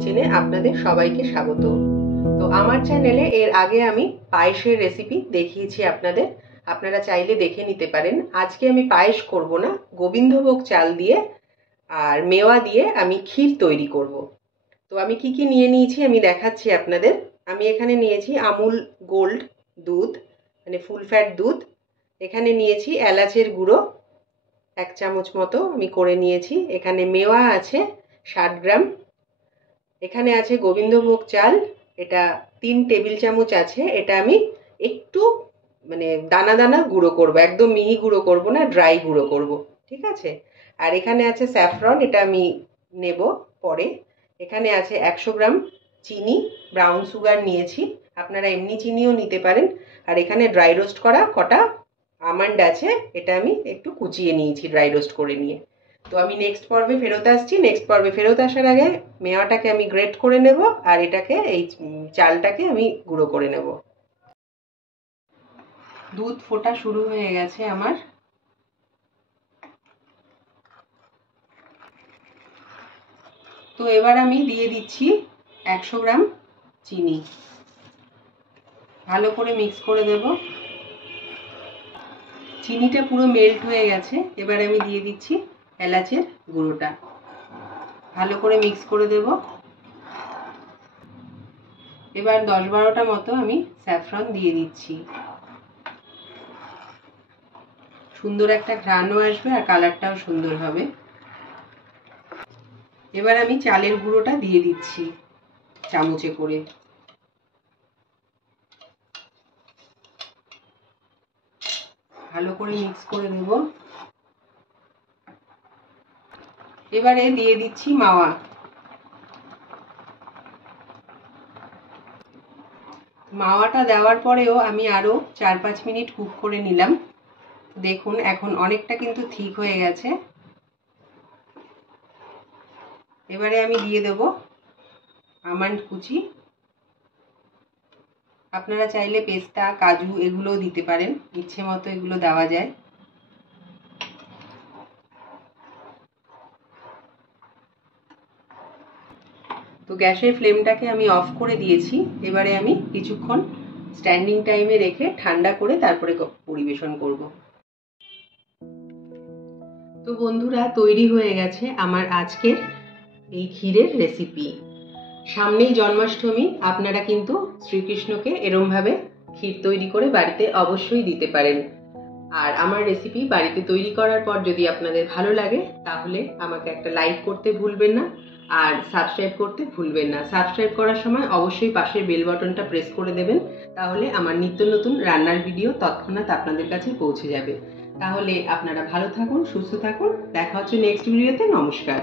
কিচেনে আপনাদের সবাইকে স্বাগত। তো আমার চ্যানেলে এর আগে আমি পায়েসের রেসিপি দেখিয়েছি আপনাদের, আপনারা চাইলে দেখে নিতে পারেন। আজকে আমি পায়েস করব না, গোবিন্দভোগ চাল দিয়ে আর মেওয়া দিয়ে আমি ক্ষীর তৈরি করব। তো আমি কি কি নিয়ে নিয়েছি আমি দেখাচ্ছি আপনাদের। আমি এখানে নিয়েছি আমুল গোল্ড দুধ, মানে ফুল ফ্যাট দুধ। এখানে নিয়েছি এলাচের গুঁড়ো 1 চামচ মতো আমি করে নিয়েছি। এখানে মেওয়া আছে 60 গ্রাম। এখানে আছে গোবিন্দভোগ চাল, এটা 3 টেবিল চামচ আছে। এটা আমি একটু মানে দানা দানা গুঁড়ো করব, একদম মিহি গুঁড়ো করব না, ড্রাই গুঁড়ো করব, ঠিক আছে। আর এখানে আছে স্যাফরন, এটা আমি নেব পরে। এখানে আছে 100 গ্রাম চিনি, ব্রাউন সুগার নিয়েছি, আপনারা এমনি চিনিও নিতে পারেন। আর এখানে ড্রাই রোস্ট করা কটা আমন্ড আছে, এটা আমি একটু কুচিয়ে নিয়েছি ড্রাই রোস্ট করে নিয়ে। তো আমি নেক্সট পর্বে ফেরত আসছি। নেক্সট পর্বে ফেরত আসার আগে মেওয়াটাকে আমি গ্রেট করে নেব আর এটাকে এই চালটাকে আমি গুঁড়ো করে নেব। দুধ ফোটা শুরু হয়ে গেছে আমার। তো এবার আমি দিয়ে দিচ্ছি 100 গ্রাম চিনি, ভালো করে মিক্স করে দেব। চিনিটা পুরো মেল্ট হয়ে গেছে। এবার আমি দিয়ে দিচ্ছি এলাচের গুঁড়োটা, ভালো করে মিক্স করে দেব। এবার 10-12টা মতো আমি স্যাফরন দিয়ে দিচ্ছি, সুন্দর একটা ঘ্রাণও আসবে আর কালারটাও সুন্দর হবে। এবার আমি চালের গুঁড়োটা দিয়ে দিচ্ছি চামচে করে, ভালো করে মিক্স করে দেব। এবারে দিয়ে দিচ্ছি মাওয়া। মাওয়াটা দেওয়ার পরেও আমি আরো 4-5 মিনিট কুক করে নিলাম। দেখুন এখন অনেকটা কিন্তু ঠিক হয়ে গেছে। এবারে আমি দিয়ে দেব আমন্ড কুচি, আপনারা চাইলে পেস্তা কাজু এগুলোও দিতে পারেন, ইচ্ছে মতো এগুলো দেওয়া যায়। তো গ্যাসের ফ্লেমটাকে আমি অফ করে দিয়েছি। এবারে আমি কিছুক্ষণ স্ট্যান্ডিং টাইমে রেখে ঠান্ডা করে তারপরে পরিবেশন করব। তো বন্ধুরা, তৈরি হয়ে গেছে আমার আজকের এই ক্ষীরের রেসিপি। সামনেই জন্মাষ্টমী, আপনারা কিন্তু শ্রীকৃষ্ণকে এরমভাবে ক্ষীর তৈরি করে বাড়িতে অবশ্যই দিতে পারেন। আর আমার রেসিপি বাড়িতে তৈরি করার পর যদি আপনাদের ভালো লাগে তাহলে আমাকে একটা লাইক করতে ভুলবেন না আর সাবস্ক্রাইব করতে ভুলবেন না। সাবস্ক্রাইব করার সময় অবশ্যই পাশের বেল বাটনটা প্রেস করে দেবেন, তাহলে আমার নিত্য নতুন রান্নার ভিডিও তৎক্ষণাৎ আপনাদের কাছে পৌঁছে যাবে। তাহলে আপনারা ভালো থাকুন, সুস্থ থাকুন, দেখা হচ্ছে নেক্সট ভিডিওতে। নমস্কার।